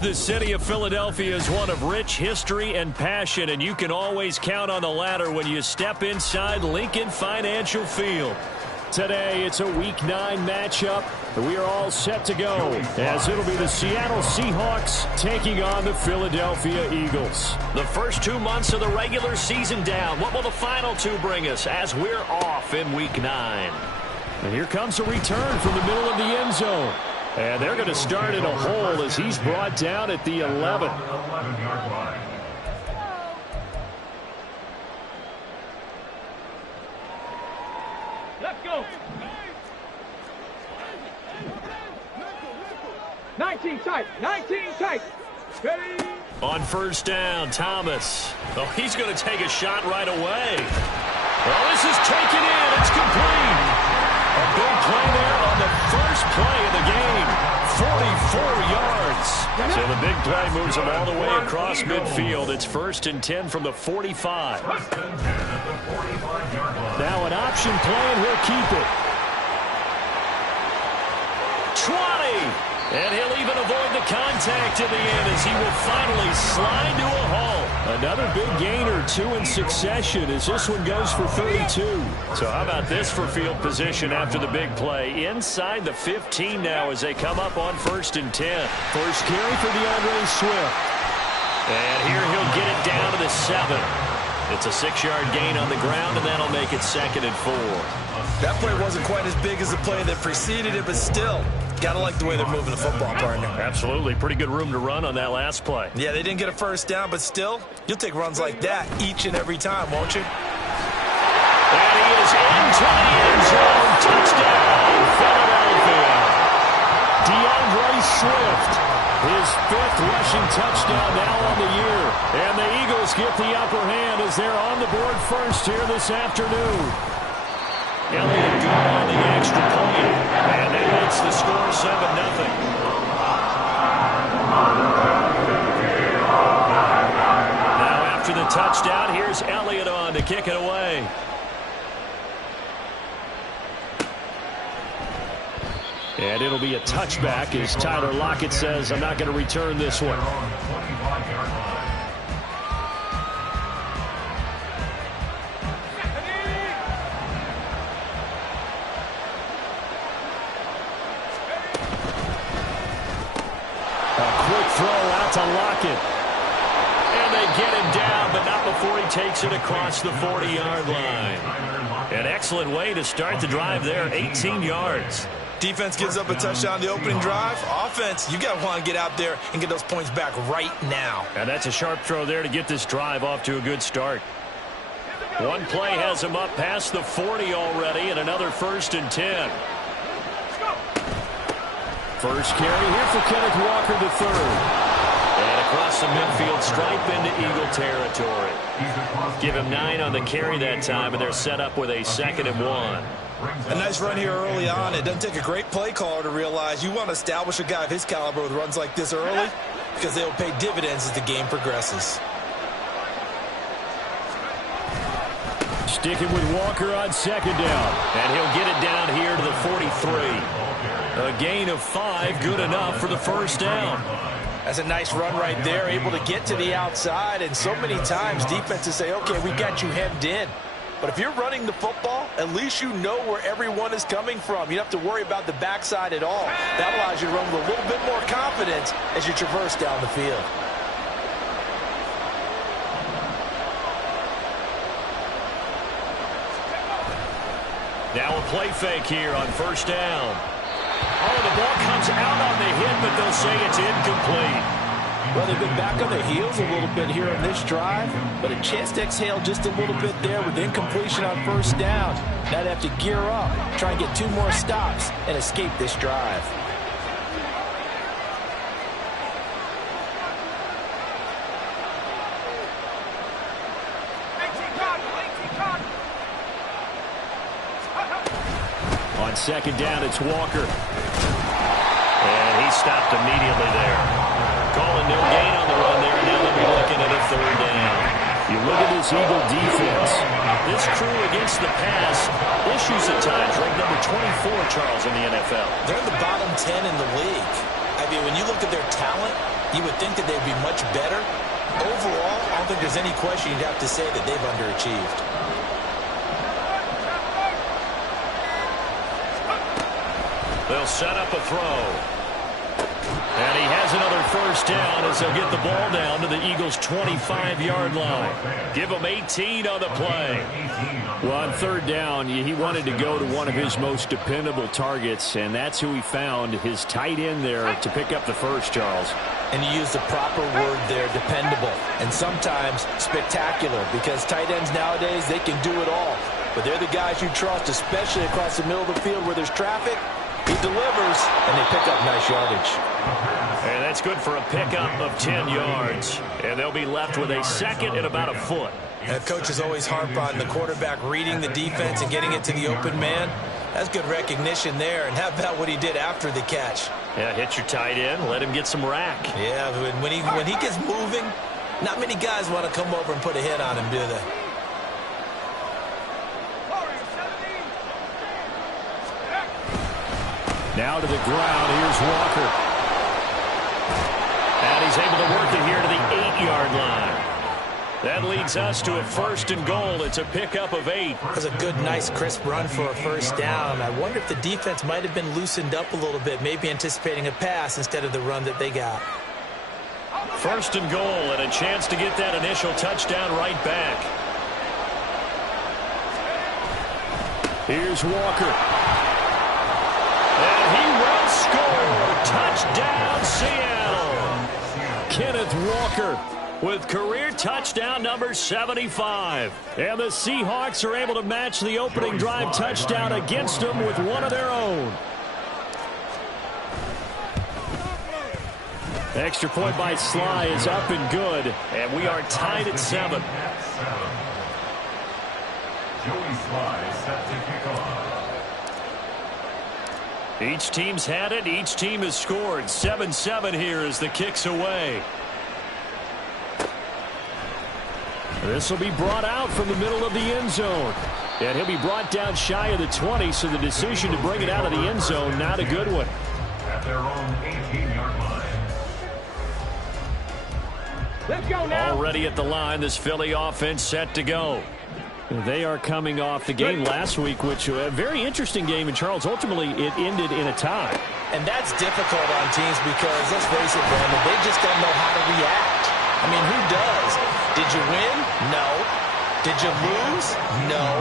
The city of Philadelphia is one of rich history and passion, and you can always count on the latter when you step inside Lincoln Financial Field. Today, it's a Week 9 matchup, and we are all set to go, as it'll be the Seattle Seahawks taking on the Philadelphia Eagles. The first 2 months of the regular season down. What will the final 2 bring us as we're off in Week 9? And here comes a return from the middle of the end zone. And they're going to start in a hole as he's brought down at the 11. Let's go. 19 tight. 19 tight. Ready. On first down, Thomas. Oh, he's going to take a shot right away. Well, this is taken in. It's complete. A big play there on the first play of the game. 44 yards. So the big play moves him all the way across midfield. It's 1st and 10 from the 45. Now an option play, and he'll keep it. 20. And he'll even avoid the contact in the end as he will finally slide to a halt. Another big gain or 2 in succession as this one goes for 32. So how about this for field position after the big play? Inside the 15 now as they come up on 1st and 10. First carry for DeAndre Swift. And here he'll get it down to the 7. It's a 6-yard gain on the ground, and that'll make it 2nd and 4. That play wasn't quite as big as the play that preceded it, but still, got to like the way they're moving the football, partner. Absolutely. Pretty good room to run on that last play. Yeah, they didn't get a first down, but still, you'll take runs like that each and every time, won't you? And he is into the end zone. Touchdown, Philadelphia. DeAndre Swift, his 5th rushing touchdown now on the year. And the Eagles get the upper hand as they're on the board first here this afternoon. Elliott good on the extra point. And that makes the score 7-0. Now after the touchdown, here's Elliott on to kick it away. And it'll be a touchback as Tyler Lockett says, I'm not going to return this one. Throw out to Lockett. And they get him down, but not before he takes it across the 40-yard line. An excellent way to start the drive there, 18 yards. Defense gives up a touchdown the opening drive. Offense, you got to want to get out there and get those points back right now. And that's a sharp throw there to get this drive off to a good start. One play has him up past the 40 already, and another 1st and 10. First carry here for Kenneth Walker III. And across the midfield stripe into Eagle territory. Give him 9 on the carry that time, and they're set up with a 2nd and 1. A nice run here early on. It doesn't take a great play caller to realize you want to establish a guy of his caliber with runs like this early because they will pay dividends as the game progresses. Sticking with Walker on 2nd down. And he'll get it down here to the 43. A gain of 5, good enough for the 1st down. That's a nice run right there, able to get to the outside. And so many times defenses say, okay, we got you hemmed in. But if you're running the football, at least you know where everyone is coming from. You don't have to worry about the backside at all. That allows you to run with a little bit more confidence as you traverse down the field. Now a play fake here on 1st down. Oh, the ball comes out on the hit, but they'll say it's incomplete. Well, they've been back on their heels a little bit here on this drive, but a chance to exhale just a little bit there with incompletion on 1st down. Now they have to gear up, try and get 2 more stops, and escape this drive. On second down, it's Walker. And he stopped immediately there. Calling no gain on the run there, and now they'll be looking at a third down. You look at this Eagle defense. This crew against the pass, issues at times, ranked number 24, Charles, in the NFL. They're in the bottom 10 in the league. I mean, when you look at their talent, you would think that they'd be much better. Overall, I don't think there's any question you'd have to say that they've underachieved. They'll set up a throw. And he has another first down as they'll get the ball down to the Eagles' 25-yard line. Give them 18 on the play. Well, on third down, he wanted to go to one of his most dependable targets, and that's who he found, his tight end there, to pick up the first, Charles. And you use the proper word there, dependable, and sometimes spectacular, because tight ends nowadays, they can do it all. But they're the guys you trust, especially across the middle of the field where there's traffic. He delivers, and they pick up nice yardage. And that's good for a pickup of 10 yards. And they'll be left with a second and about a foot. And coaches always harp on the quarterback reading the defense and getting it to the open man. That's good recognition there. And how about what he did after the catch? Yeah, hit your tight end, let him get some rack. Yeah, when he gets moving, not many guys want to come over and put a hit on him, do they? Now to the ground. Here's Walker. And he's able to work it here to the 8-yard line. That leads us to a first and goal. It's a pickup of 8. That's a good, nice, crisp run for a first down. I wonder if the defense might have been loosened up a little bit, maybe anticipating a pass instead of the run that they got. First and goal, and a chance to get that initial touchdown right back. Here's Walker. And he will score. Touchdown, Seattle. Kenneth Walker with career touchdown number 75. And the Seahawks are able to match the opening drive touchdown against them with one of their own. Extra point by Sly is up and good. And we are tied at 7. Joey Sly set to kick off. Each team's had it. Each team has scored. 7-7 here as the kick's away. This will be brought out from the middle of the end zone. And he'll be brought down shy of the 20, so the decision to bring it out of the end zone, not a good one. At their own 18-yard line. Let's go now. Already at the line, this Philly offense set to go. They are coming off the game last week, which was a very interesting game, and Charles, ultimately it ended in a tie. And that's difficult on teams because, let's face it, Brandon, they just don't know how to react. I mean, who does? Did you win? No. Did you lose? No.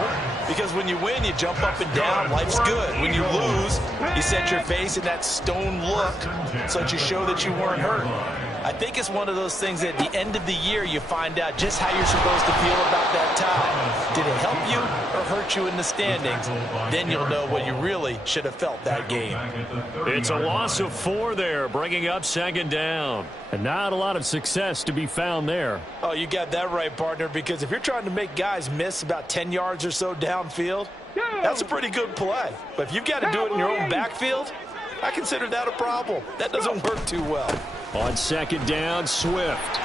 Because when you win, you jump up and down. Life's good. When you lose, you set your face in that stone look so that you show that you weren't hurt. I think it's one of those things that at the end of the year you find out just how you're supposed to feel about that tie. Did it help you or hurt you in the standings? Then you'll know what you really should have felt that game. It's a loss of 4 there, bringing up second down. And not a lot of success to be found there. Oh, you got that right, partner, because if you're trying to make guys miss about 10 yards or so downfield, that's a pretty good play. But if you've got to do it in your own backfield, I consider that a problem. That doesn't work too well. On second down, Swift.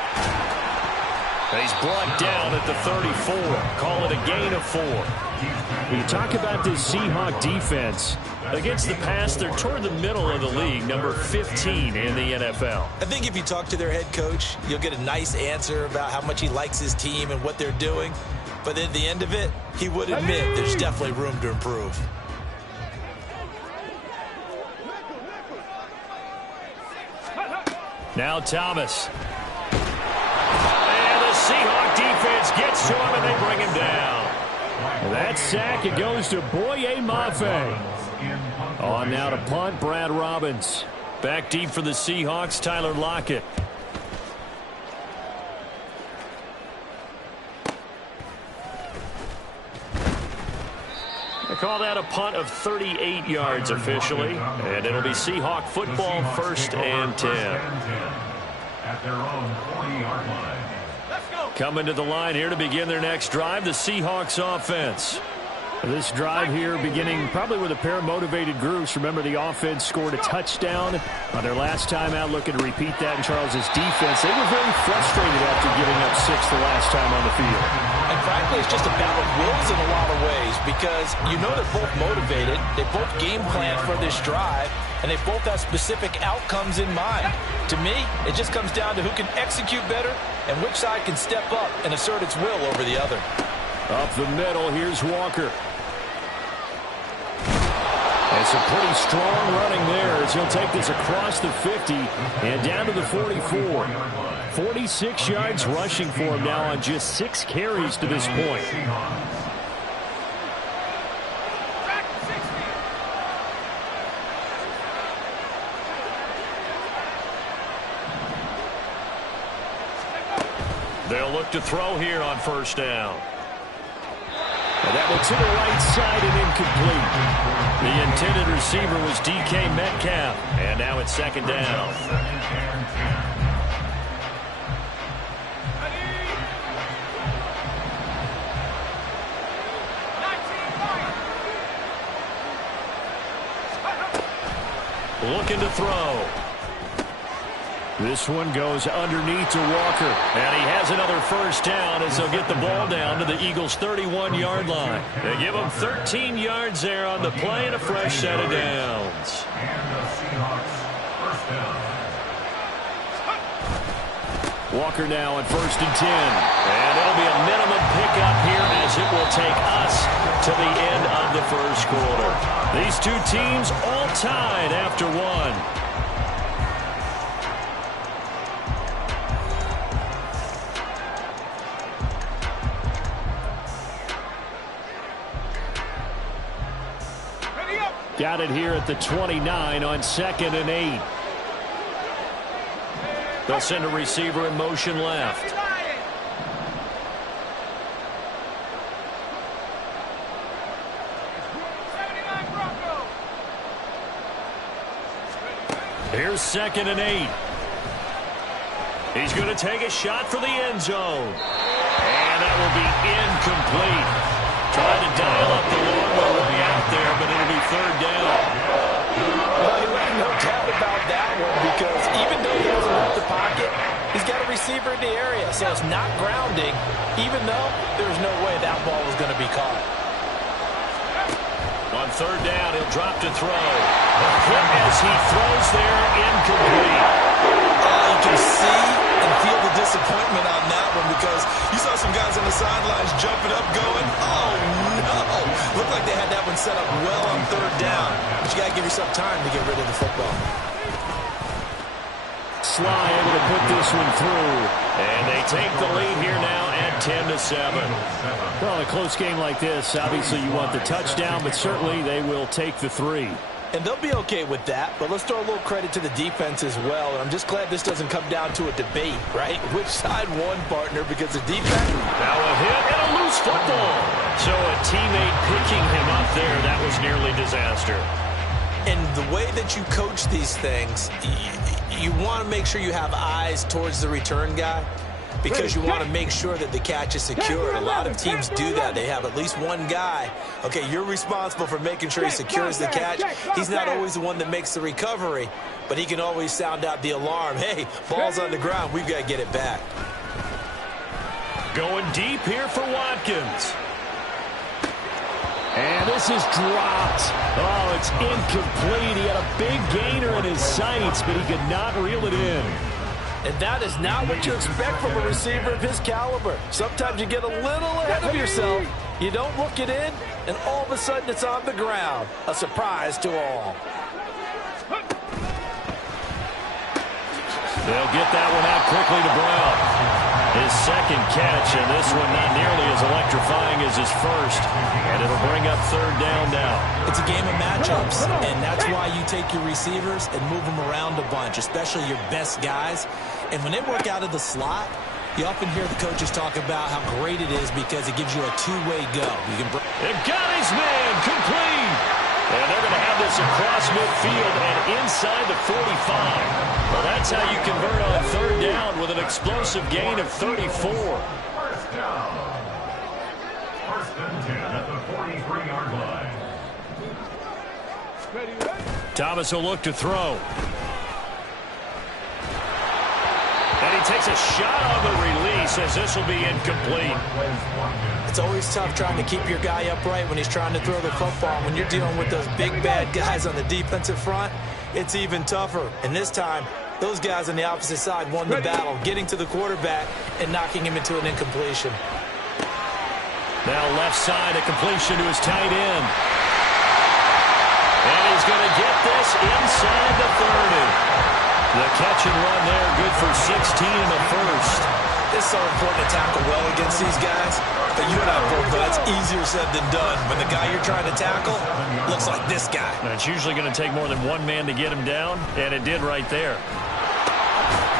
He's brought down at the 34. Call it a gain of 4. When you talk about this Seahawk defense, against the pass, they're toward the middle of the league, number 15 in the NFL. I think if you talk to their head coach, you'll get a nice answer about how much he likes his team and what they're doing. But at the end of it, he would admit there's definitely room to improve. Now Thomas. And the Seahawk defense gets to him and they bring him down. That sack, it goes to Boye Mafe. On now to punt, Brad Robbins. Back deep for the Seahawks, Tyler Lockett. They call that a punt of 38 yards officially. And it'll be Seahawk football, 1st and 10. At their own 40-yard line. Coming to the line here to begin their next drive, the Seahawks offense. This drive here beginning probably with a pair of motivated groups. Remember, the offense scored a touchdown on their last time out, looking to repeat that in Charles's defense. They were very frustrated after giving up 6 the last time on the field. And frankly, it's just a battle of wills in a lot of ways because you know they're both motivated. They both game plan for this drive, and they both have specific outcomes in mind. To me, it just comes down to who can execute better and which side can step up and assert its will over the other. Up the middle, here's Walker. It's a pretty strong running there as he'll take this across the 50 and down to the 44. 46 yards rushing for him now on just 6 carries to this point. They'll look to throw here on first down. And that one to the right side and incomplete. The intended receiver was DK Metcalf. And now it's second down. Looking to throw. This one goes underneath to Walker. And he has another first down as they'll get the ball down to the Eagles' 31-yard line. They give him 13 yards there on the play and a fresh set of downs. Walker now at 1st and 10. And it'll be a minimum pickup here as it will take us to the end of the first quarter. These two teams all tied after one. Got it here at the 29 on 2nd and 8. They'll send a receiver in motion left. Here's 2nd and 8. He's going to take a shot for the end zone. And that will be incomplete. Trying to dial up the long way out there, but it'll be 3rd down. Well, no doubt about that one because even though he doesn't work the pocket, he's got a receiver in the area, so it's not grounding, even though there's no way that ball was going to be caught. On 3rd down, he'll drop to throw. A hit as he throws there, incomplete. You can see and feel the disappointment on that one because you saw some guys on the sidelines jumping up going, oh no. Looked like they had that one set up well on 3rd down. But you got to give yourself time to get rid of the football. Sly able to put this one through. And they take the lead here now at 10-7. Well, in a close game like this, obviously you want the touchdown, but certainly they will take the 3. And they'll be okay with that, but let's throw a little credit to the defense as well. And I'm just glad this doesn't come down to a debate, right? Which side won, partner, because the defense... Now a hit and a loose football. So a teammate picking him up there, that was nearly disaster. And the way that you coach these things, you want to make sure you have eyes towards the return guy because you want to make sure that the catch is secured. A lot of teams do that. They have at least one guy. Okay, you're responsible for making sure he secures the catch. He's not always the one that makes the recovery, but he can always sound out the alarm. Hey, ball's on the ground. We've got to get it back. Going deep here for Watkins. And this is dropped. Oh, it's incomplete. He had a big gainer in his sights, but he could not reel it in. And that is not what you expect from a receiver of his caliber. Sometimes you get a little ahead of yourself. You don't look it in, and all of a sudden it's on the ground. A surprise to all. They'll get that one out quickly to Brown. His second catch, and this one not nearly as electrifying as his first. And it'll bring up 3rd down now. It's a game of matchups, and that's why you take your receivers and move them around a bunch, especially your best guys. And when they work out of the slot, you often hear the coaches talk about how great it is because it gives you a two-way go. You can They've got his man complete. And they're going to have this across midfield and inside the 45. Well, that's how you convert on 3rd down with an explosive gain of 34. First and 10 at the 43-yard line. Thomas will look to throw. And he takes a shot on the release as this will be incomplete. It's always tough trying to keep your guy upright when he's trying to throw the football. When you're dealing with those big, bad guys on the defensive front, it's even tougher. And this time, those guys on the opposite side won the battle, getting to the quarterback and knocking him into an incompletion. Now left side, a completion to his tight end. And he's going to get this inside the 30. The catch and run there, good for 16 in the first. It's so important to tackle well against these guys. But you and I both know that's easier said than done. When the guy you're trying to tackle looks like this guy. And it's usually going to take more than one man to get him down, and it did right there.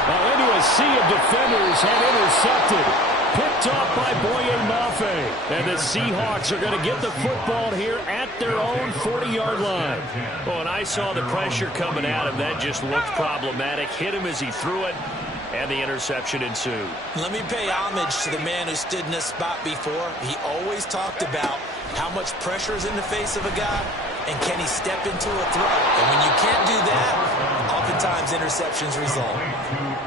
Now into a sea of defenders and intercepted. Picked off by Boye Mafe. And the Seahawks are going to get the football here at their own 40-yard line. Well, and I saw the pressure coming at him. That just looked problematic. Hit him as he threw it, and the interception ensued. Let me pay homage to the man who stood in this spot before. He always talked about how much pressure is in the face of a guy, and can he step into a throw. And when you can't do that, oftentimes interceptions result.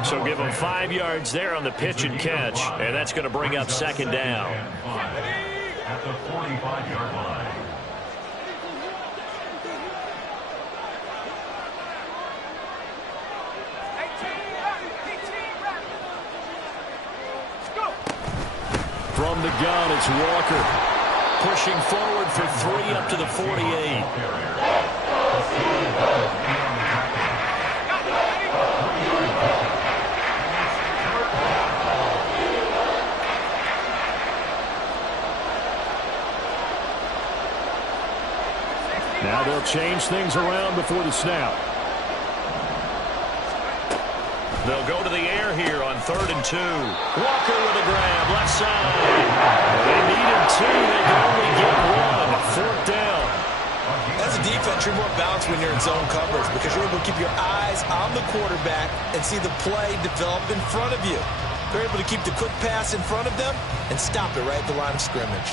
So give him 5 yards there on the pitch and catch, and that's going to bring up second down. At the 45-yard line. From the gun, it's Walker. Pushing forward for 3 up to the 48. Now they'll change things around before the snap. They'll go to the air here on 3rd and 2. Walker with a grab, left side. They needed 2. They can only get 1. 4th down. As a defense, you're more balanced when you're in zone coverage because you're able to keep your eyes on the quarterback and see the play develop in front of you. They're able to keep the quick pass in front of them and stop it right at the line of scrimmage.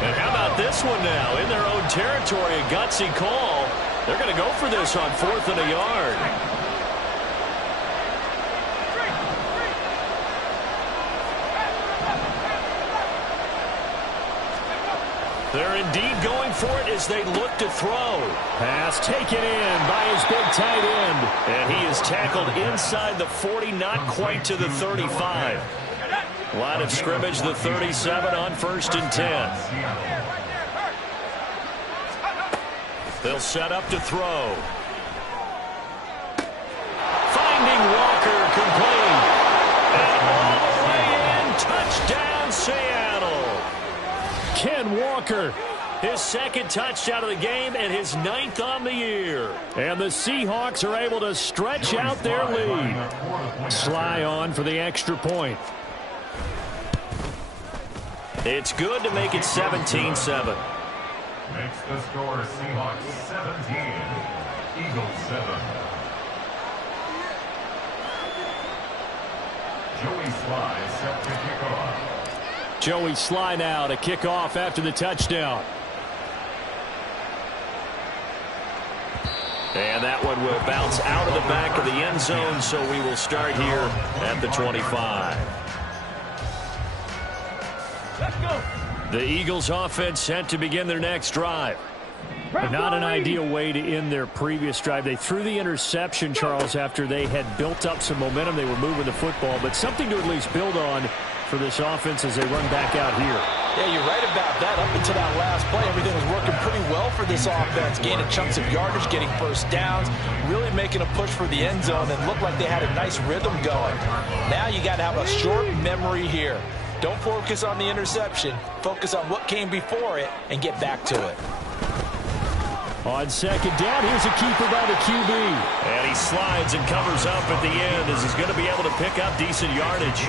And how about this one now? In their own territory, a gutsy call. They're going to go for this on 4th and a yard. They're indeed going for it as they look to throw. Pass taken in by his big tight end. And he is tackled inside the 40, not quite to the 35. Line of scrimmage, the 37 on 1st and 10. They'll set up to throw. Finding Walker, complete. And all the way in, touchdown Seattle. Ken Walker. His 2nd touchdown of the game and his 9th on the year. And the Seahawks are able to stretch out their lead. Sly on for the extra point. It's good to make it 17-7. Makes the score Seahawks 17, Eagles 7. Joey Sly set to kick off. Joey Sly now to kick off after the touchdown. And that one will bounce out of the back of the end zone, so we will start here at the 25. Let's go. The Eagles offense set to begin their next drive. Not an ideal way to end their previous drive. They threw the interception, Charles, after they had built up some momentum. They were moving the football, but something to at least build on for this offense as they run back out here. Yeah, you're right about that. Up until that last play, everything was working pretty well for this offense, gaining chunks of yardage, getting first downs, really making a push for the end zone, and looked like they had a nice rhythm going. Now you got to have a short memory here. Don't focus on the interception. Focus on what came before it and get back to it. On 2nd down, here's a keeper by the QB. And he slides and covers up at the end as he's going to be able to pick up decent yardage.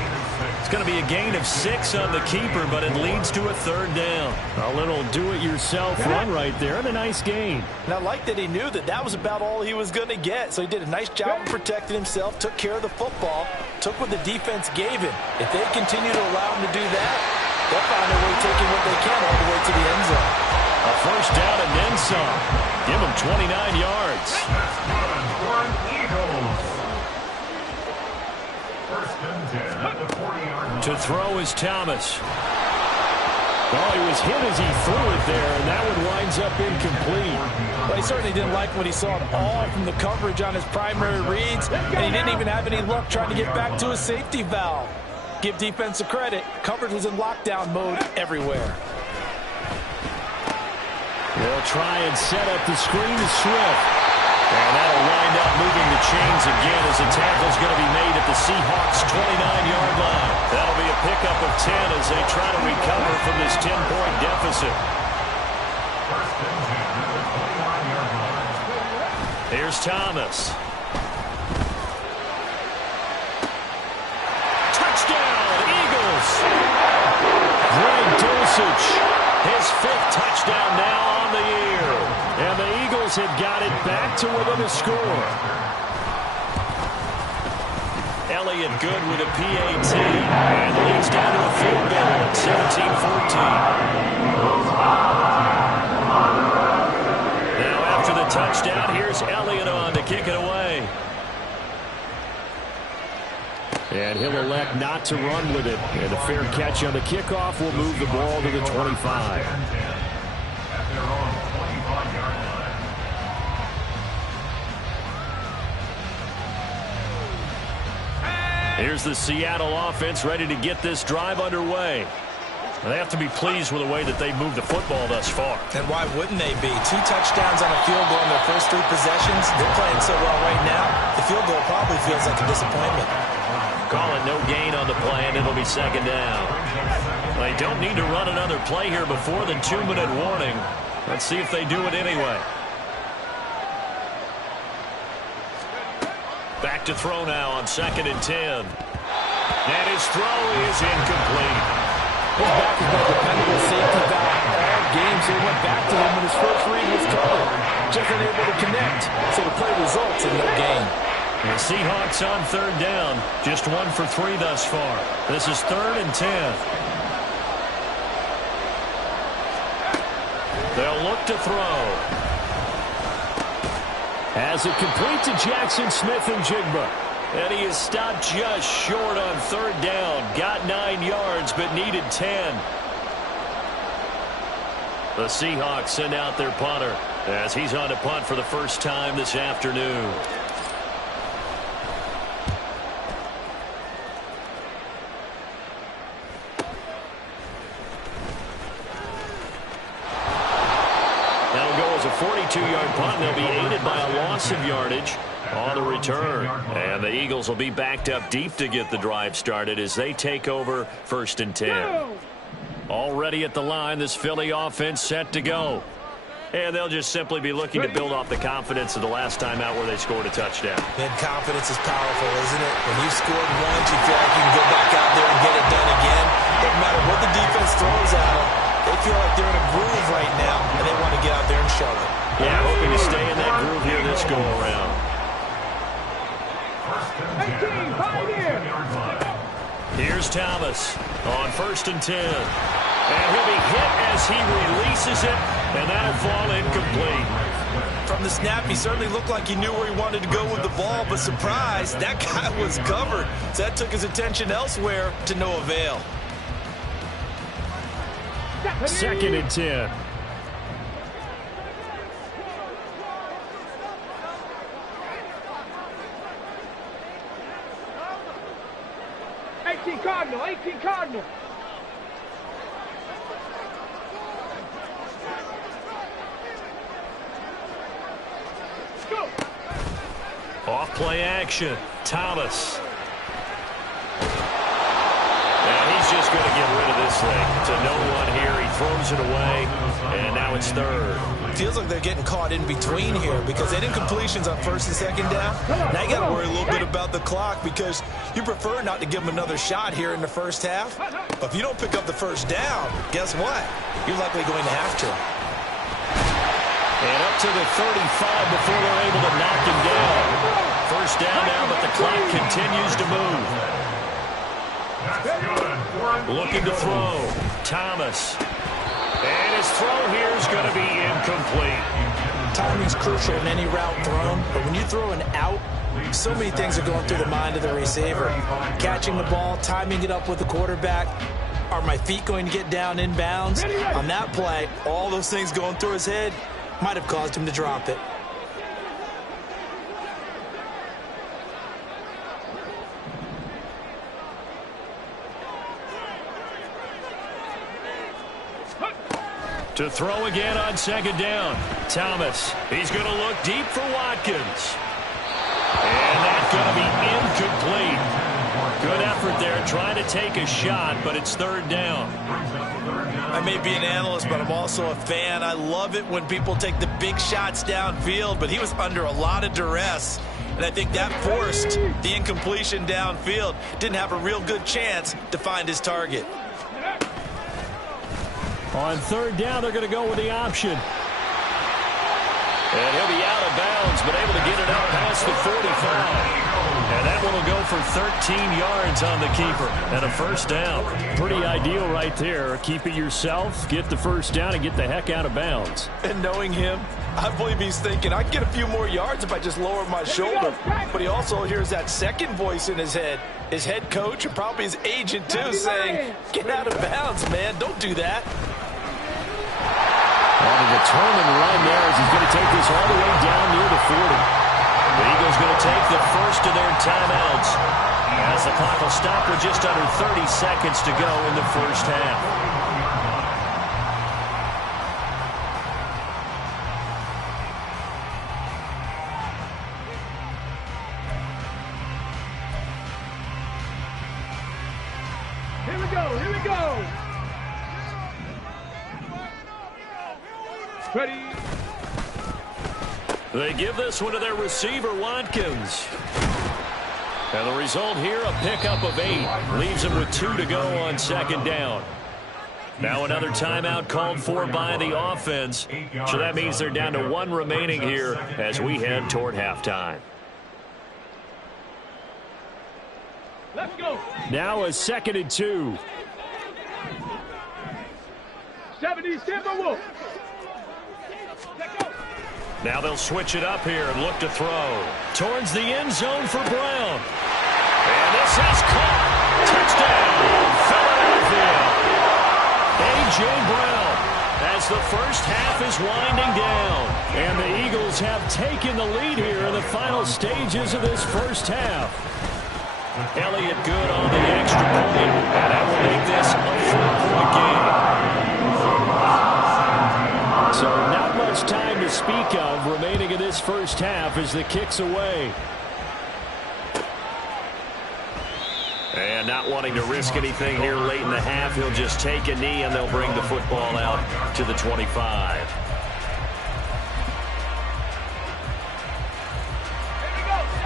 It's going to be a gain of 6 on the keeper, but it leads to a 3rd down. A little do-it-yourself run right there and a nice gain. And I like that he knew that that was about all he was going to get. So he did a nice job of protecting himself, took care of the football, took what the defense gave him. If they continue to allow him to do that, they'll find a way taking what they can all the way to the end zone. A first down and then some. Give him 29 yards. First and 10 at the 40-yard line. To throw is Thomas. Oh, he was hit as he threw it there, and that one winds up incomplete. Well, he certainly didn't like what he saw at all from the coverage on his primary reads, and he didn't even have any luck trying to get back to his safety valve. Give defense a credit. Coverage was in lockdown mode everywhere. They'll try and set up the screen to Swift. And that'll wind up moving the chains again as the tackle's going to be made at the Seahawks' 29-yard line. That'll be a pickup of 10 as they try to recover from this 10-point deficit. First and 10 at the 21-yard line. Here's Thomas. Touchdown, Eagles! Greg Dulcich, his 5th touchdown now on the year. And the Eagles have got it back to within a score. Elliott good with a PAT. And leads down to a field goal at 17-14. Now after the touchdown, here's Elliott on to kick it away. And he'll elect not to run with it. And a fair catch on the kickoff will move the ball to the 25. At their own 25-yard line. Here's the Seattle offense ready to get this drive underway. They have to be pleased with the way that they moved the football thus far. And why wouldn't they be? 2 touchdowns on a field goal in their first 3 possessions. They're playing so well right now, the field goal probably feels like a disappointment. Call it no gain on the play, and it'll be second down. They don't need to run another play here before the 2-minute warning. Let's see if they do it anyway. Back to throw now on 2nd and 10. And his throw is incomplete. His back has been a dependable safety valve all games. He went back to him when his first read was covered. Just unable to connect. So the play results in no gain. The Seahawks on 3rd down. Just 1 for 3 thus far. This is 3rd and 10. They'll look to throw. As it complete to Jackson Smith and Jigba. And he is stopped just short on 3rd down. Got 9 yards, but needed 10. The Seahawks send out their punter as he's on to punt for the first time this afternoon. That'll go as a 42-yard punt. They'll be aided by a loss of yardage on the return. And the Eagles will be backed up deep to get the drive started as they take over 1st and 10. Already at the line, this Philly offense set to go. And they'll just simply be looking to build off the confidence of the last time out where they scored a touchdown. And confidence is powerful, isn't it? When you've scored once, you feel like you can go back out there and get it done again. Doesn't matter what the defense throws at them. They feel like they're in a groove right now, and they want to get out there and show it. Yeah, hoping to stay in that groove here this go-around. Here's Thomas on 1st and 10. And he'll be hit as he releases it, and that'll fall incomplete. From the snap, he certainly looked like he knew where he wanted to go with the ball, but surprise, that guy was covered. So that took his attention elsewhere to no avail. 2nd and 10. Cardinal, 18 Cardinal. Go. Off play action. Thomas. And he's just going to get rid of this thing. To no one here. He throws it away. And now it's 3rd. Feels like they're getting caught in between here because they did incompletions on 1st and 2nd down. Now you got to worry a little bit about the clock because you prefer not to give them another shot here in the first half. But if you don't pick up the first down, guess what? You're likely going to have to. And up to the 35 before they're able to knock him down. first down now, but the clock continues to move. Looking to throw. Thomas. And his throw here is going to be incomplete. Timing's crucial in any route thrown, but when you throw an out, so many things are going through the mind of the receiver. Catching the ball, timing it up with the quarterback. Are my feet going to get down in bounds? On that play, all those things going through his head might have caused him to drop it. To throw again on second down. Thomas. He's going to look deep for Watkins. And that's going to be incomplete. Good effort there trying to take a shot, but it's third down. I may be an analyst, but I'm also a fan. I love it when people take the big shots downfield, but he was under a lot of duress. And I think that forced the incompletion downfield. Didn't have a real good chance to find his target. On third down, they're going to go with the option. And he'll be out of bounds, but able to get it out past the 45. And that one will go for 13 yards on the keeper and a first down. Pretty ideal right there. Keep it yourself, get the first down, and get the heck out of bounds. And knowing him, I believe he's thinking, I can get a few more yards if I just lower my shoulder. But he also hears that second voice in his head. His head coach and probably his agent, too, saying, get out of bounds, man. Don't do that. On a determined run there as he's going to take this all the way down near the 40. The Eagles going to take the first of their timeouts as the clock will stop with just under 30 seconds to go in the first half. Here we go, here we go. Ready. They give this one to their receiver, Watkins. And the result here, a pickup of 8. Leaves them with 2 to go on second down. Now another timeout called for by the offense. So that means they're down to 1 remaining here as we head toward halftime. Let's go. Now a 2nd and 2. 70, stand by Wolf. Now they'll switch it up here and look to throw. Towards the end zone for Brown. And this is caught. Touchdown, Philadelphia. A.J. Brown as the first half is winding down. And the Eagles have taken the lead here in the final stages of this first half. Elliott good on the extra point. And that will make this a 4-point game. So not much time to speak of remaining in this first half as the kick's away. And not wanting to risk anything here late in the half, he'll just take a knee and they'll bring the football out to the 25.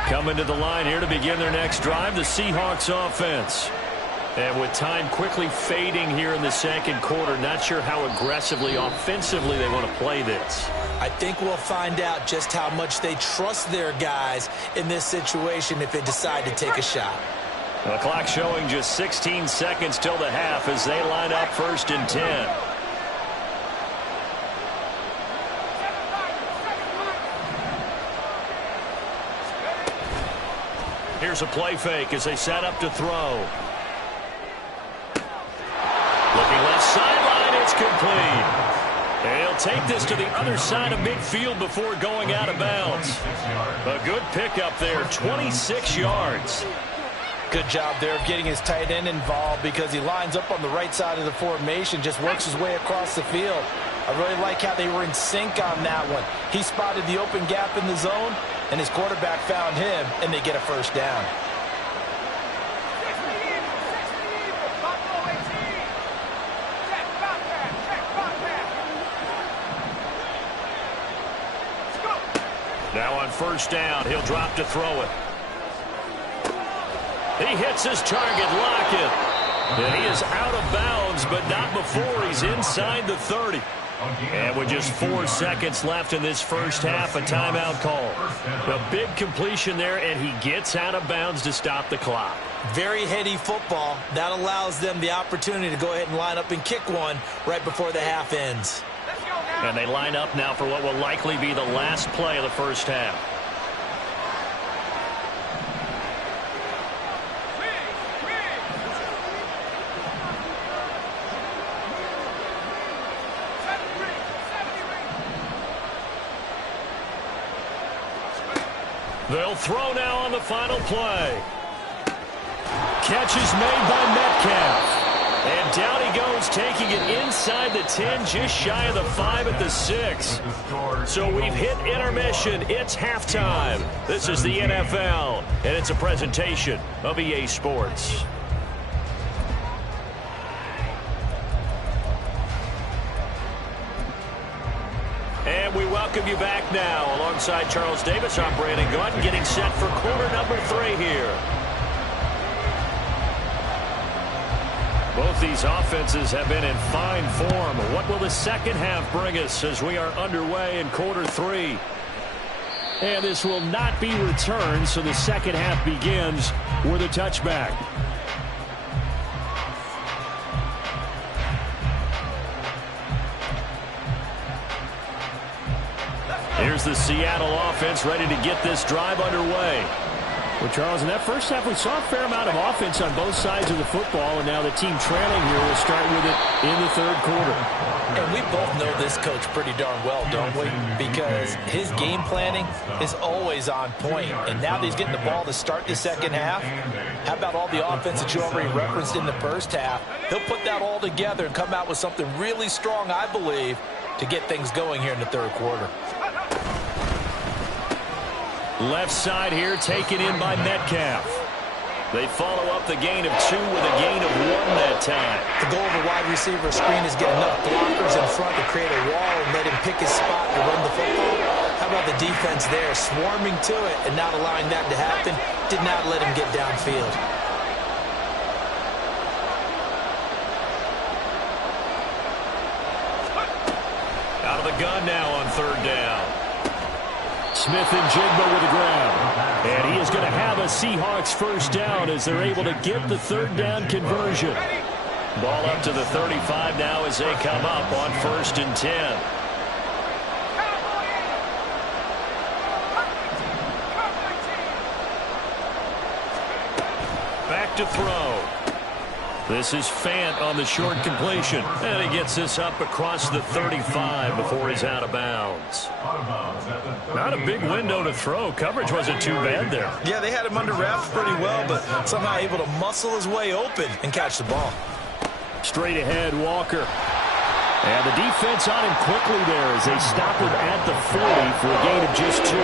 Coming to the line here to begin their next drive, the Seahawks offense. And with time quickly fading here in the second quarter, not sure how aggressively, offensively they want to play this. I think we'll find out just how much they trust their guys in this situation if they decide to take a shot. The clock showing just 16 seconds till the half as they line up 1st and 10. Here's a play fake as they set up to throw. Looking left sideline, it's complete. And he'll take this to the other side of midfield before going out of bounds. A good pickup there, 26 yards. Good job there of getting his tight end involved because he lines up on the right side of the formation, just works his way across the field. I really like how they were in sync on that one. He spotted the open gap in the zone, and his quarterback found him, and they get a first down. Now on 1st down, he'll drop to throw it. He hits his target, Lockett. And he is out of bounds, but not before he's inside the 30. And with just 4 seconds left in this first half, a timeout call. A big completion there, and he gets out of bounds to stop the clock. Very heady football. That allows them the opportunity to go ahead and line up and kick one right before the half ends. And they line up now for what will likely be the last play of the first half. They'll throw now on the final play. Catch is made by Metcalf. And down he goes, taking it inside the 10, just shy of the 5 at the 6. So we've hit intermission. It's halftime. This is the NFL, and it's a presentation of EA Sports. And we welcome you back now. Alongside Charles Davis, I'm Brandon Gaudin, getting set for quarter number 3 here. Both these offenses have been in fine form. What will the second half bring us as we are underway in quarter 3? And this will not be returned, so the second half begins with a touchback. Here's the Seattle offense ready to get this drive underway. Well, Charles, in that first half, we saw a fair amount of offense on both sides of the football, and now the team trailing here will start with it in the third quarter. And we both know this coach pretty darn well, don't we? Because his game planning is always on point. And now that he's getting the ball to start the second half, how about all the offense that you already referenced in the first half? He'll put that all together and come out with something really strong, I believe, to get things going here in the third quarter. Left side here taken in by Metcalf. They follow up the gain of 2 with a gain of 1 that time. The goal of a wide receiver screen is get enough blockers in front to create a wall and let him pick his spot to run the football. How about the defense there, swarming to it and not allowing that to happen? Did not let him get downfield. Out of the gun now on third down. Smith and Jigba with the ground. And he is going to have a Seahawks first down as they're able to get the third down conversion. Ball up to the 35 now as they come up on 1st and 10. Back to throw. This is Fant on the short completion. And he gets this up across the 35 before he's out of bounds. Not a big window to throw. Coverage wasn't too bad there. Yeah, they had him under wraps pretty well, but somehow able to muscle his way open and catch the ball. Straight ahead, Walker. And the defense on him quickly there as they stop him at the 40 for a gain of just 2.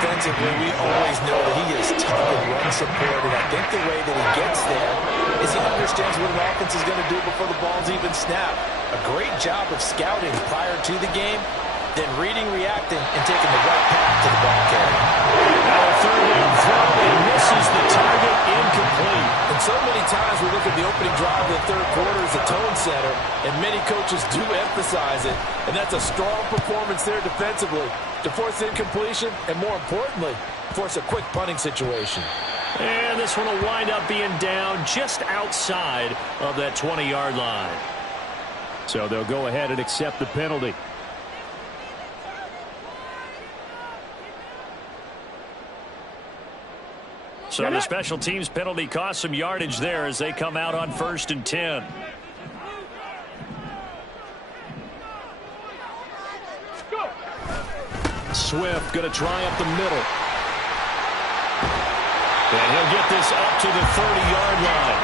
Defensively, we always know that he is tough and run support, and I think the way that he gets there is he understands what an offense is going to do before the ball's even snapped. A great job of scouting prior to the game, then reading, reacting, and taking the right path to the ball carrier. Now a third down throw, and misses the target, incomplete. And so many times we look at the opening drive of the third quarter as a tone setter, and many coaches do emphasize it, and that's a strong performance there defensively to force incompletion and, more importantly, force a quick punting situation. And this one will wind up being down just outside of that 20-yard line. So they'll go ahead and accept the penalty. So the special teams penalty cost some yardage there as they come out on 1st and 10. Swift going to try up the middle. And he'll get this up to the 30-yard line.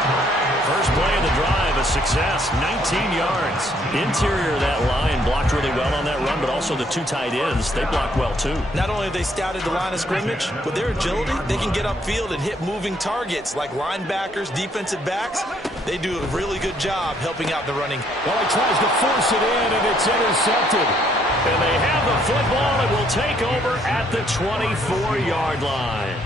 First play of the drive, a success, 19 yards. Interior of that line blocked really well on that run, but also the 2 tight ends, they blocked well too. Not only have they scouted the line of scrimmage, with their agility, they can get upfield and hit moving targets like linebackers, defensive backs. They do a really good job helping out the running. Well, he tries to force it in, and it's intercepted. And they have the football and will take over at the 24-yard line.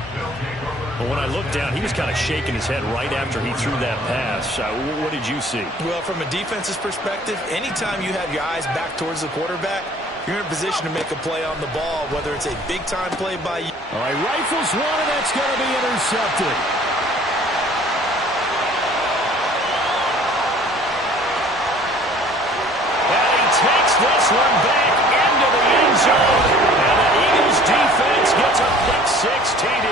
Well, when I looked down, he was kind of shaking his head right after he threw that pass. What did you see? Well, from a defense's perspective, anytime you have your eyes back towards the quarterback, you're in a position to make a play on the ball, whether it's a big-time play by you. All right, rifles one, and that's going to be intercepted. And he takes this one back into the end zone. And the Eagles defense gets a pick-six TD.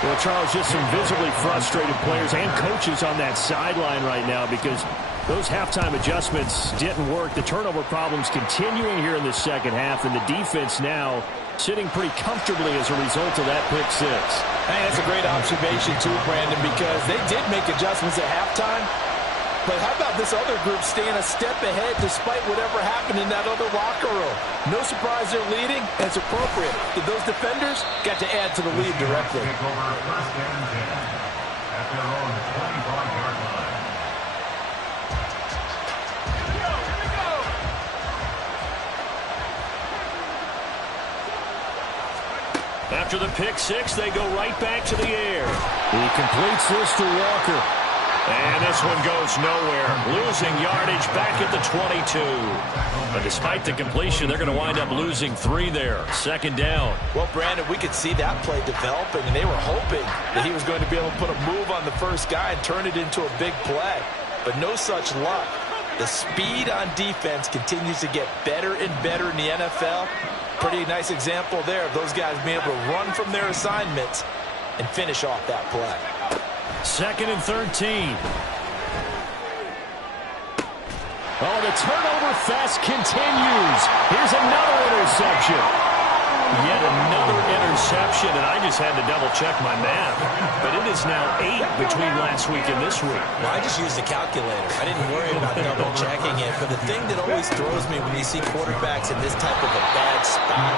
Well, Charles, just some visibly frustrated players and coaches on that sideline right now because those halftime adjustments didn't work. The turnover problems continuing here in the second half, and the defense now sitting pretty comfortably as a result of that pick-six. Hey, that's a great observation, too, Brandon, because they did make adjustments at halftime. But how about this other group staying a step ahead despite whatever happened in that other locker room? No surprise they're leading, and it's appropriate that those defenders got to add to the lead directly. Take over first and 10 at their own 25-yard line. Here we go. After the pick-six, they go right back to the air. He completes this to Walker. And this one goes nowhere. Losing yardage back at the 22. But despite the completion, they're going to wind up losing 3 there. Second down. Well, Brandon, we could see that play developing, and they were hoping that he was going to be able to put a move on the first guy and turn it into a big play. But no such luck. The speed on defense continues to get better and better in the NFL. Pretty nice example there of those guys being able to run from their assignments and finish off that play. Second and 13. Oh, the turnover fest continues. Here's another interception. Yet another interception, and I just had to double-check my math. But it is now 8 between last week and this week. Well, I just used a calculator. I didn't worry about double-checking it. But the thing that always throws me when you see quarterbacks in this type of a bad spot,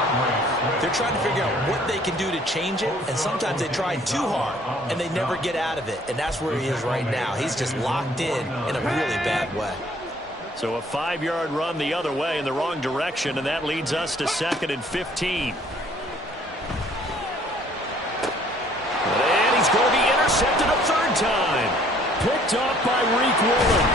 they're trying to figure out what they can do to change it, and sometimes they try too hard, and they never get out of it. And that's where he is right now. He's just locked in a really bad way. So a 5-yard run the other way in the wrong direction, and that leads us to second and 15. And he's going to be intercepted a third time. Picked off by Reek Willen.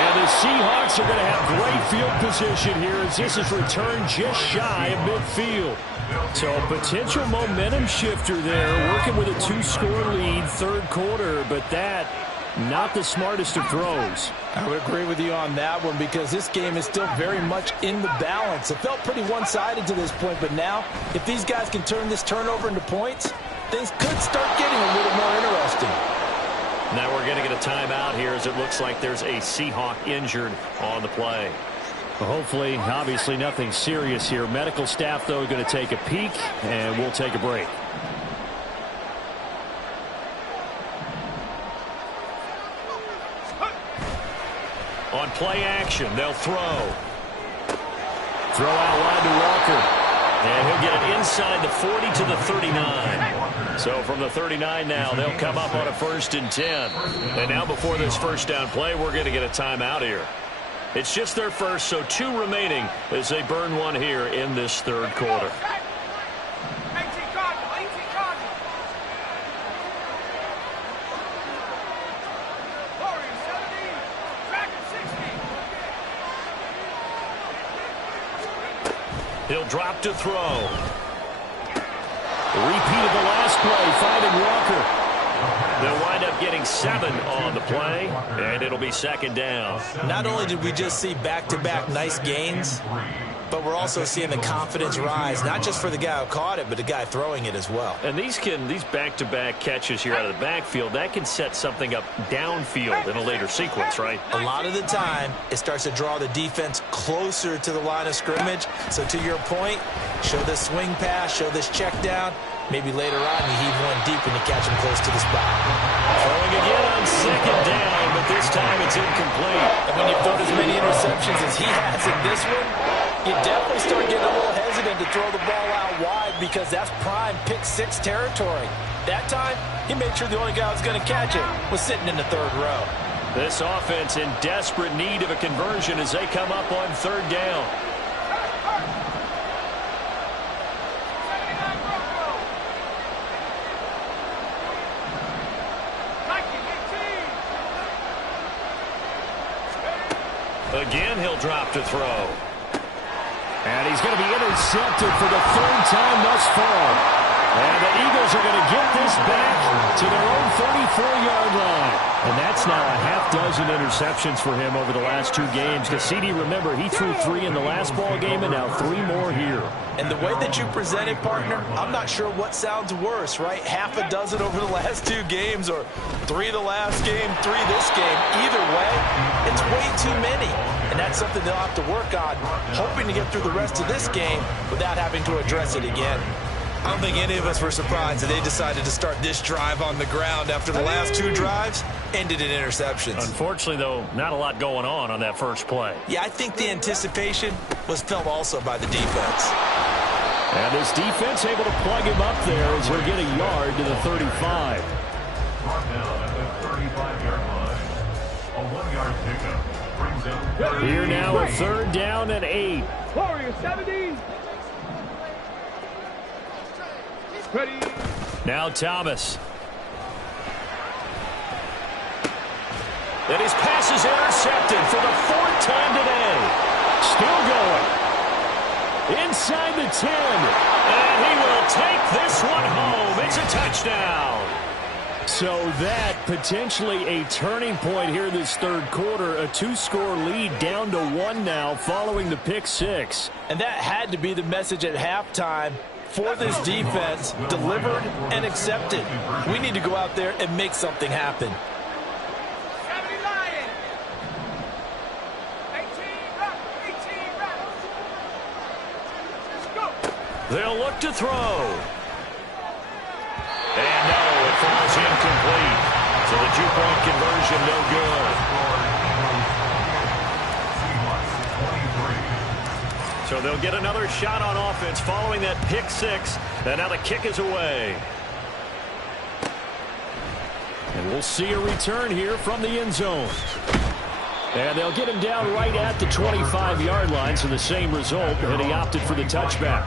And the Seahawks are going to have great field position here as this is returned just shy of midfield. So a potential momentum shifter there, working with a 2-score lead, third quarter, but that not the smartest of throws. I would agree with you on that one because this game is still very much in the balance. It felt pretty one-sided to this point, but now if these guys can turn this turnover into points, things could start getting a little more interesting. Now we're going to get a timeout here as it looks like there's a Seahawk injured on the play. Well, hopefully, obviously nothing serious here. Medical staff, though, going to take a peek, and we'll take a break. On play action, they'll throw. Throw out wide to Walker. And he'll get it inside the 40 to the 39. So from the 39 now, they'll come up on a 1st and 10. And now before this first down play, we're going to get a timeout here. It's just their first, so 2 remaining as they burn one here in this third quarter. He'll drop to throw. A repeat of the last play, finding Walker. They'll wind up getting 7 on the play, and it'll be second down. Not only did we just see back-to-back nice gains, but we're also seeing the confidence rise, not just for the guy who caught it, but the guy throwing it as well. And these back-to-back catches here out of the backfield, that can set something up downfield in a later sequence, right? A lot of the time, it starts to draw the defense closer to the line of scrimmage. So to your point, show this swing pass, show this check down. Maybe later on you heave one deep and you catch him close to the spot. Throwing again on second down, but this time it's incomplete. And when you've thrown as many interceptions as he has in this one, you definitely start getting a little hesitant to throw the ball out wide because that's prime pick-6 territory. That time, he made sure the only guy who was going to catch it was sitting in the third row. This offense in desperate need of a conversion as they come up on third down. Again, he'll drop to throw. And he's going to be intercepted for the third time thus far. And the Eagles are going to get this back to their own 34-yard line. And that's now a half dozen interceptions for him over the last 2 games. Cassidy, remember, he threw 3 in the last ball game and now 3 more here. And the way that you present it, partner, I'm not sure what sounds worse, right? Half a dozen over the last 2 games or 3 the last game, 3 this game. Either way, it's way too many. And that's something they'll have to work on, hoping to get through the rest of this game without having to address it again. I don't think any of us were surprised that they decided to start this drive on the ground after the last 2 drives ended in interceptions. Unfortunately, though, not a lot going on that first play. Yeah, I think the anticipation was felt also by the defense. And this defense able to plug him up there as he'll get a yard to the 35. Brought down at the 35-yard line. A 1-yard pickup brings up Here now a 3rd down and 8. Warriors 70. Ready. Now Thomas. And his pass is intercepted for the 4th time today. Still going. Inside the 10. And he will take this one home. It's a touchdown. So that potentially a turning point here this 3rd quarter. A 2-score lead down to 1 now following the pick 6. And that had to be the message at halftime for this defense, delivered and accepted. We need to go out there and make something happen. 70 Lion. 18 rock. 18 rock. Let's go. They'll look to throw. And no, it falls incomplete. So the 2-point conversion no good. So they'll get another shot on offense following that pick 6. And now the kick is away. And we'll see a return here from the end zone. And they'll get him down right at the 25-yard line, so the same result, and he opted for the touchback.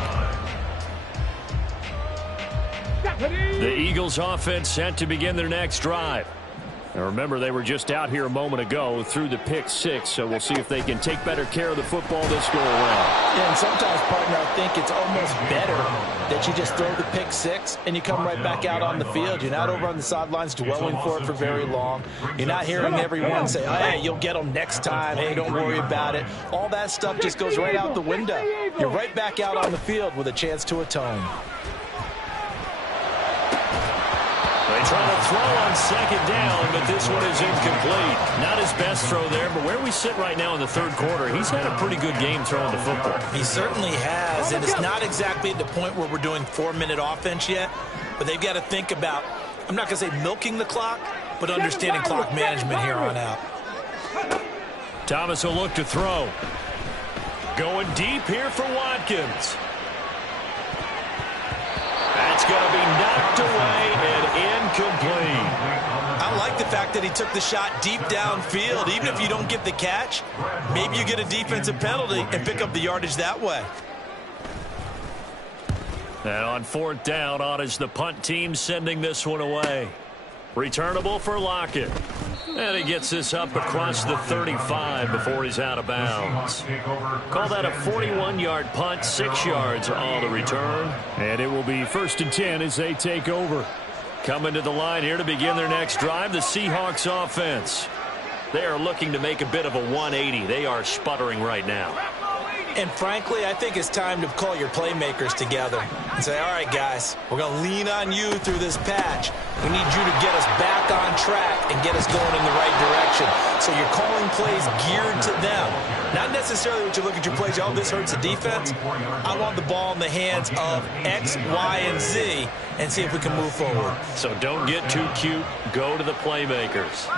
The Eagles offense set to begin their next drive. Now remember, they were just out here a moment ago through the pick 6, so we'll see if they can take better care of the football this go around. Yeah, and sometimes, partner, I think it's almost better that you just throw the pick 6 and you come right back out on the field. You're not over on the sidelines dwelling for it for very long. You're not hearing everyone say, oh, hey, you'll get them next time. Hey, don't worry about it. All that stuff just goes right out the window. You're right back out on the field with a chance to atone. They try to throw on 2nd down, but this one is incomplete. Not his best throw there, but where we sit right now in the 3rd quarter, he's had a pretty good game throwing the football. He certainly has, and it's not exactly at the point where we're doing 4-minute offense yet, but they've got to think about, I'm not going to say milking the clock, but understanding clock management here on out. Thomas will look to throw. Going deep here for Watkins. That's going to be knocked away and incomplete. I like the fact that he took the shot deep downfield. Even if you don't get the catch, maybe you get a defensive penalty and pick up the yardage that way. And on 4th down, on is the punt team sending this one away. Returnable for Lockett. And he gets this up across the 35 before he's out of bounds. Call that a 41-yard punt, 6 yards on the return. And it will be 1st and 10 as they take over. Coming to the line here to begin their next drive, the Seahawks offense. They are looking to make a bit of a 180. They are sputtering right now. And frankly, I think it's time to call your playmakers together and say, all right, guys, we're going to lean on you through this patch. We need you to get us back on track and get us going in the right direction. So you're calling plays geared to them. Not necessarily what you look at your plays, oh, this hurts the defense. I want the ball in the hands of X, Y, and Z and see if we can move forward. So don't get too cute. Go to the playmakers.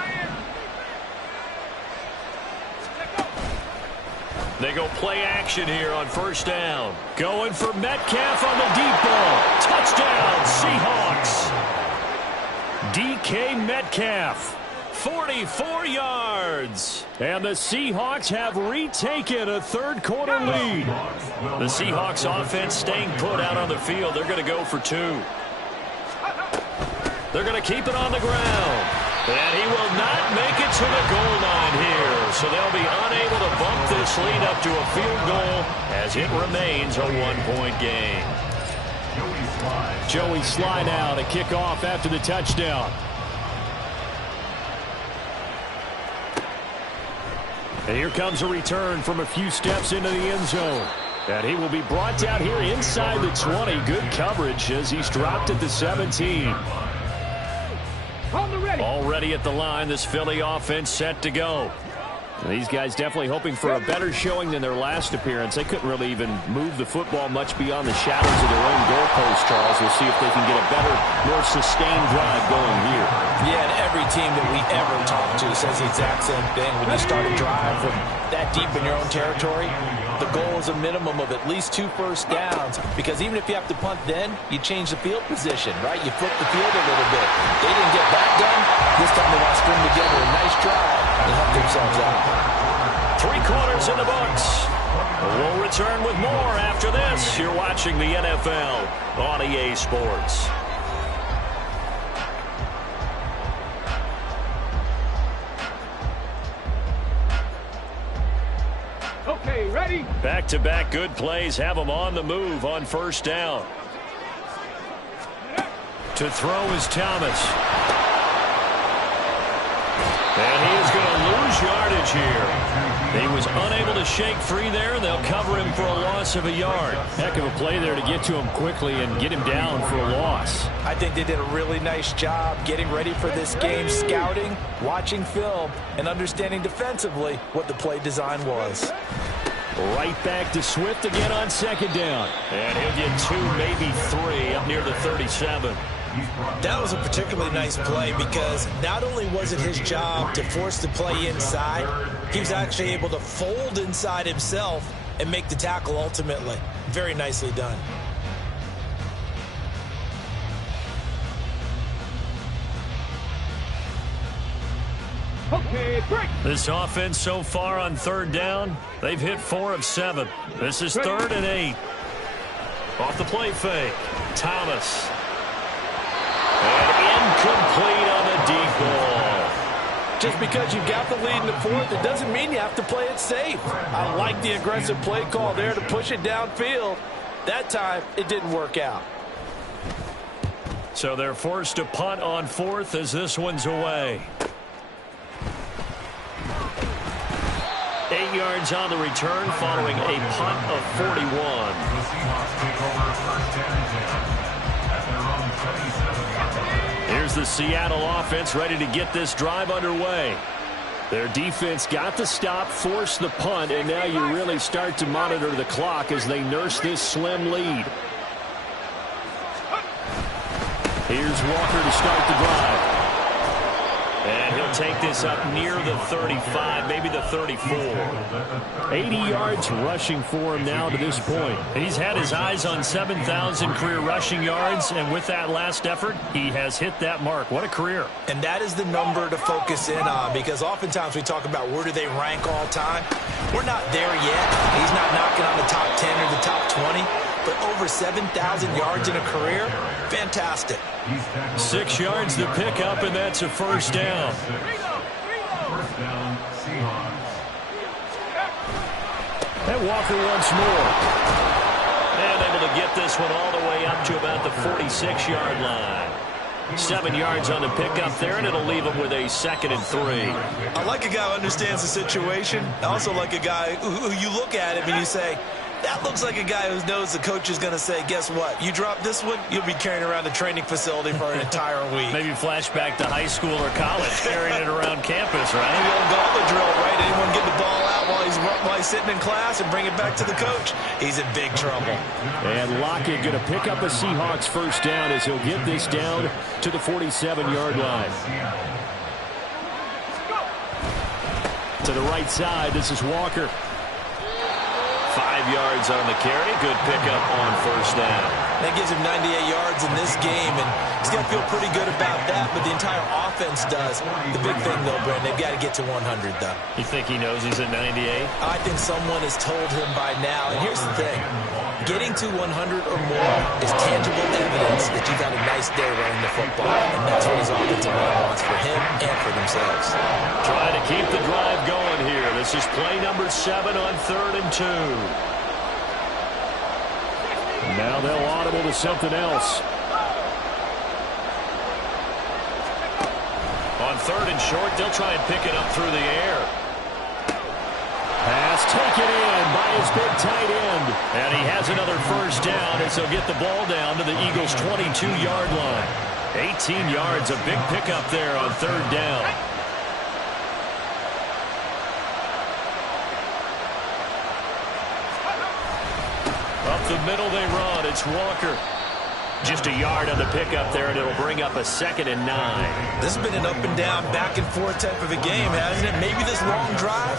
They go play action here on 1st down. Going for Metcalf on the deep ball. Touchdown, Seahawks. DK Metcalf, 44 yards. And the Seahawks have retaken a 3rd quarter lead. The Seahawks offense staying put out on the field. They're going to go for 2. They're going to keep it on the ground. And he will not make it to the goal line here. so they'll be unable to bump this lead up to a field goal as it remains a one-point game. Joey Sly now to kick off after the touchdown. And here comes a return from a few steps into the end zone. And he will be brought down here inside the 20. Good coverage as he's dropped at the 17. Already at the line, this Philly offense set to go. These guys definitely hoping for a better showing than their last appearance. They couldn't really even move the football much beyond the shadows of their own goalpost, Charles. We'll see if they can get a better, more sustained drive going here. Yeah, and every team that we ever talk to says the exact same thing. When you start a drive from that deep in your own territory, the goal is a minimum of at least 2 first downs, because even if you have to punt then, you change the field position, right? You flip the field a little bit. They didn't get that done. This time they want to string together a nice drive and help themselves out. 3 quarters in the books. We'll return with more after this. You're watching the NFL on EA Sports. Okay, ready? Back-to-back good plays have them on the move on first down. To throw is Thomas. And he is going to lose yardage here. He was unable to shake free there, and they'll cover him for a loss of a yard. Heck of a play there to get to him quickly and get him down for a loss. I think they did a really nice job getting ready for this game, scouting, watching film, and understanding defensively what the play design was. Right back to Swift again on second down. And he'll get 2, maybe 3 up near the 37. That was a particularly nice play because not only was it his job to force the play inside, he was actually able to fold inside himself and make the tackle ultimately. Very nicely done. Okay, break. This offense so far on third down, they've hit 4 of 7. This is 3rd and 8. Off the play fake, Thomas. And incomplete on the deep ball. Just because you got the lead in the 4th, it doesn't mean you have to play it safe. I like the aggressive play call there to push it downfield. That time, it didn't work out. So they're forced to punt on 4th as this one's away. 8 yards on the return following a punt of 41. The Seahawks take over first down and 10 at their own 37. Here's the Seattle offense ready to get this drive underway. Their defense got the stop, forced the punt, and now you really start to monitor the clock as they nurse this slim lead. Here's Walker to start the drive. And he'll take this up near the 35, maybe the 34. 80 yards rushing for him now to this point. He's had his eyes on 7,000 career rushing yards, and with that last effort, he has hit that mark. What a career. And that is the number to focus in on, because oftentimes we talk about where do they rank all time. We're not there yet. He's not knocking on the top 10 or the top 20, but over 7,000 yards in a career, fantastic. 6 yards to pick up, and that's a first down. First down, Seahawks. And Walker once more. And able to get this one all the way up to about the 46-yard line. 7 yards on the pickup there, and it'll leave him with a 2nd and 3. I like a guy who understands the situation. I also like a guy who you look at him and you say, that looks like a guy who knows the coach is going to say, guess what? You drop this one, you'll be carrying around the training facility for an entire week. Maybe flashback to high school or college, carrying it around campus, right? Maybe old gauntlet drill, right? Anyone get the ball out while he's sitting in class and bring it back to the coach? He's in big trouble. And Lockett going to pick up a Seahawks first down as he'll get this down to the 47-yard line. To the right side, this is Walker. 5 yards on the carry. Good pickup on first down. That gives him 98 yards in this game, and he's going to feel pretty good about that, but the entire offense does. The big thing, though, Brent, they've got to get to 100, though. You think he knows he's at 98? I think someone has told him by now, and here's the thing. Getting to 100 or more is tangible evidence that you've had a nice day running the football, and that's what his offensive line wants for him and for themselves. themselves. Trying to keep the drive going here. This is play number 7 on 3rd and 2. Now they'll audible to something else. On 3rd and short, they'll try and pick it up through the air. Pass taken in by his big tight end. And he has another first down as they'll get the ball down to the Eagles' 22-yard line. 18 yards, a big pickup there on 3rd down. Up the middle they run. It's Walker. Just a yard on the pickup there, and it'll bring up a 2nd and 9. This has been an up and down, back and forth type of a game, hasn't it? Maybe this long drive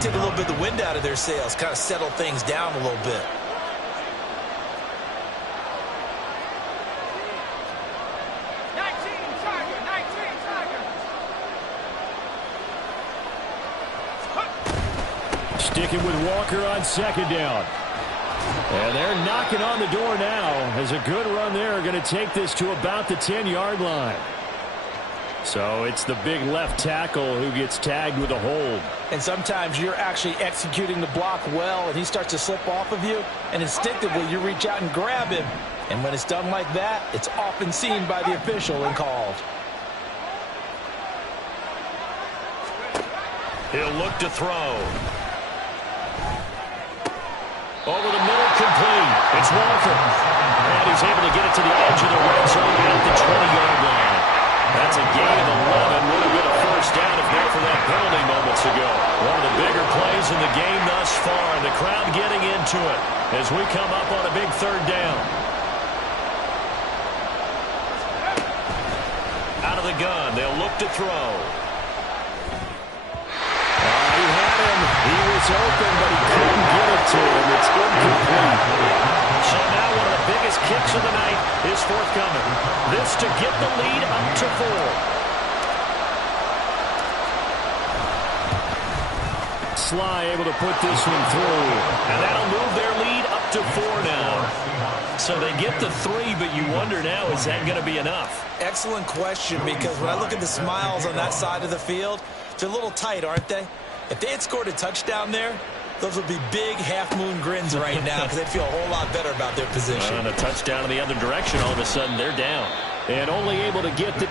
take a little bit of the wind out of their sails, kind of settle things down a little bit. Sticking with Walker on 2nd down. And they're knocking on the door now as a good run there going to take this to about the 10-yard line. So it's the big left tackle who gets tagged with a hold. And sometimes you're actually executing the block well, and he starts to slip off of you, and instinctively you reach out and grab him. And when it's done like that, it's often seen by the official and called. He'll look to throw. Over the middle, complete. It's Walker. And he's able to get it to the edge of the red zone at the 20-yard line. That's a gain of 11. Would have been a first down if not for that penalty moments ago. One of the bigger plays in the game thus far. And the crowd getting into it as we come up on a big 3rd down. Out of the gun. They'll look to throw. He had him. He was open, but he couldn't get it to him. It's incomplete. So now one of the biggest kicks of the night is forthcoming. This to get the lead up to 4. Sly able to put this one through. And that'll move their lead up to 4 now. So they get the 3, but you wonder now, is that going to be enough? Excellent question, because when I look at the smiles on that side of the field, they're a little tight, aren't they? If they had scored a touchdown there, those would be big half-moon grins right now because they'd feel a whole lot better about their position. And a touchdown in the other direction, all of a sudden they're down. And only able to get the...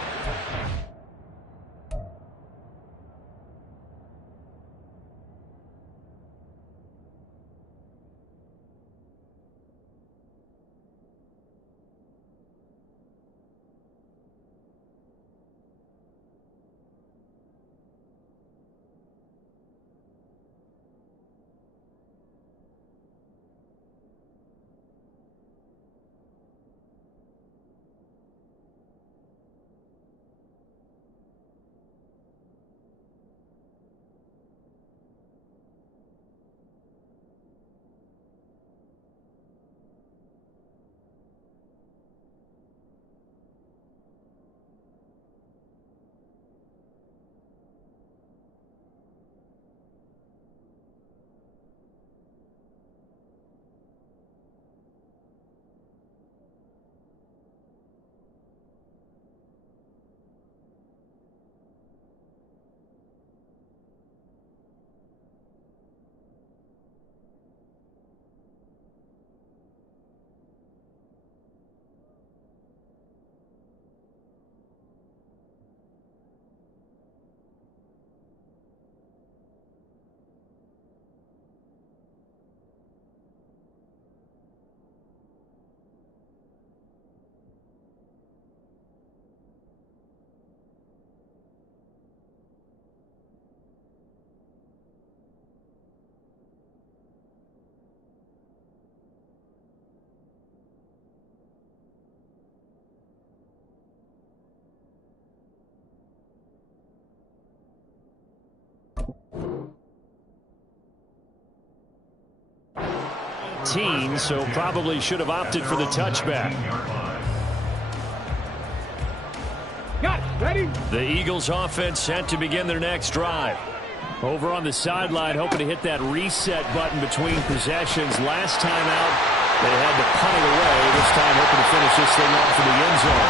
So probably should have opted for the touchback. Got it. Ready? The Eagles offense set to begin their next drive. Over on the sideline, hoping to hit that reset button between possessions. Last time out, they had to punt it away. This time hoping to finish this thing off in the end zone.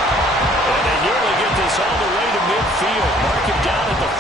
And they nearly get this all the way to midfield. Mark it down at the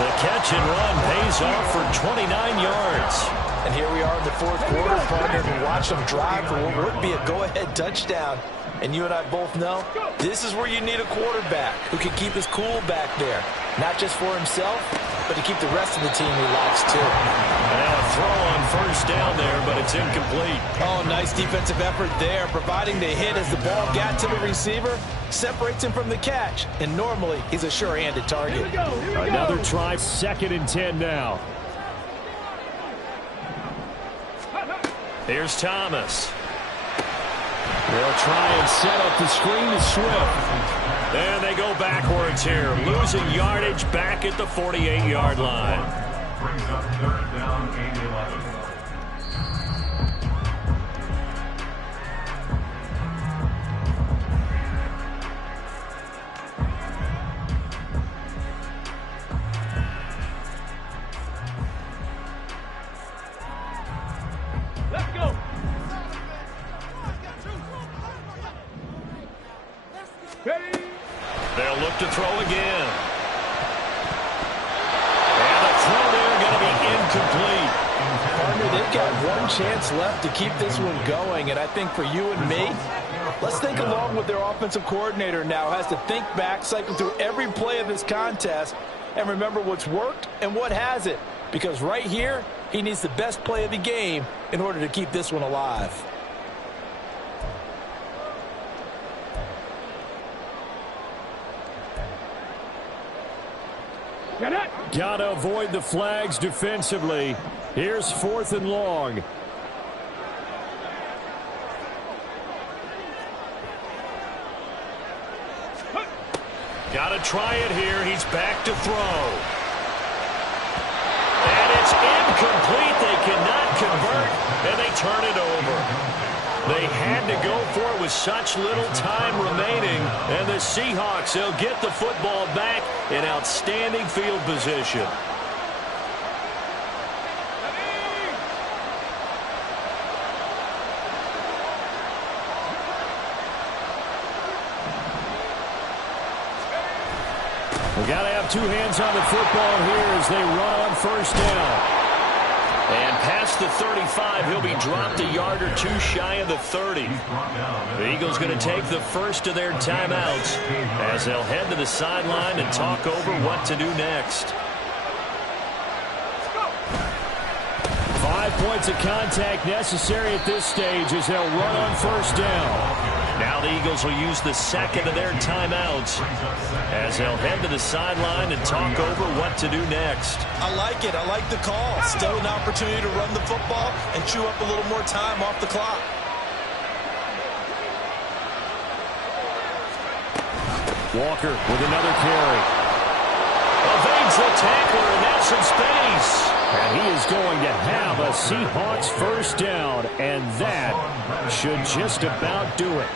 The catch and run pays off for 29 yards. And here we are in the fourth quarter, partner, to watch them drive for what would be a go-ahead touchdown. And you and I both know this is where you need a quarterback who can keep his cool back there. Not just for himself, but to keep the rest of the team relaxed too. And now a throw on first down there, but it's incomplete. Oh, nice defensive effort there, providing the hit as the ball got to the receiver, separates him from the catch. And normally, he's a sure-handed target. Another try, 2nd and 10 now. Here's Thomas. They'll try and set up the screen to Swift. And they go backwards here, losing yardage back at the 48-yard line. Brings up 3rd down and 11. Let's go. Ready? They'll look to throw again. And the throw there going to be incomplete. Partner, they've got one chance left to keep this one going, and I think for you and me, let's think along with their offensive coordinator now. Has to think back, cycle through every play of this contest, and remember what's worked and what hasn't. Because right here, he needs the best play of the game in order to keep this one alive. Got to avoid the flags defensively. Here's 4th and long. Got to try it here. He's back to throw. And it's incomplete. They cannot convert, and they turn it over. They had to go for it with such little time remaining. And the Seahawks, they'll get the football back in outstanding field position. We got to have 2 hands on the football here as they run on first down. And past the 35, he'll be dropped a yard or 2 shy of the 30. The Eagles going to take the first of their timeouts as they'll head to the sideline and talk over what to do next. 5 points of contact necessary at this stage as they'll run on first down. Now the Eagles will use the second of their timeouts as they'll head to the sideline and talk over what to do next. I like it. I like the call. Still an opportunity to run the football and chew up a little more time off the clock. Walker with another carry. Evades the tackler, and that's some space. And he is going to have a Seahawks first down, and that should just about do it.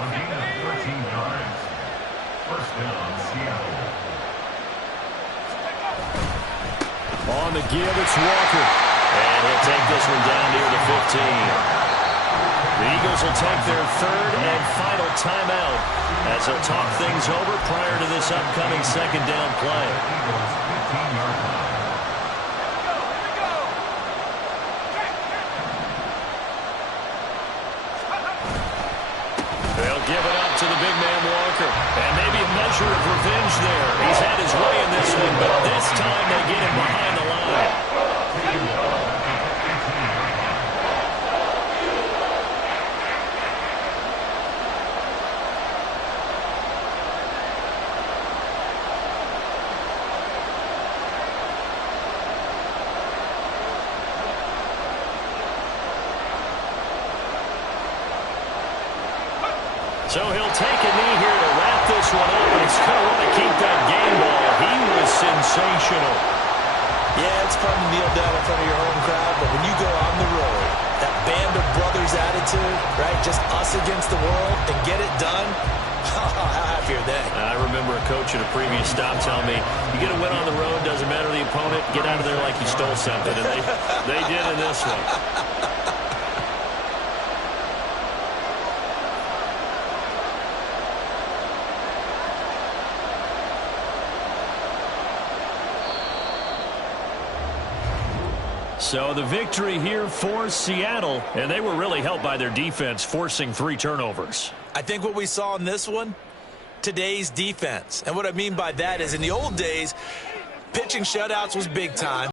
A gain of 13 yards. First down, Seattle. On the give, it's Walker. And he'll take this one down near the 15. The Eagles will take their 3rd and final timeout as they'll talk things over prior to this upcoming 2nd down play. Eagles 15-yard line. They'll give it up to the big man Walker. And maybe a measure of revenge there. He's had his way in this one, but this time they get him behind the line. So he'll take a knee here to wrap this one up, and he's going to want to keep that game ball. He was sensational. Yeah, it's fun to kneel down in front of your home crowd, but when you go on the road, that band of brothers attitude, right, just us against the world, and get it done, how happy are they? I remember a coach at a previous stop telling me, you get a win on the road, doesn't matter the opponent, get out of there like you stole something, and they did in this one. So the victory here for Seattle, and they were really helped by their defense forcing 3 turnovers. I think what we saw in this one, today's defense. And what I mean by that is in the old days, pitching shutouts was big time.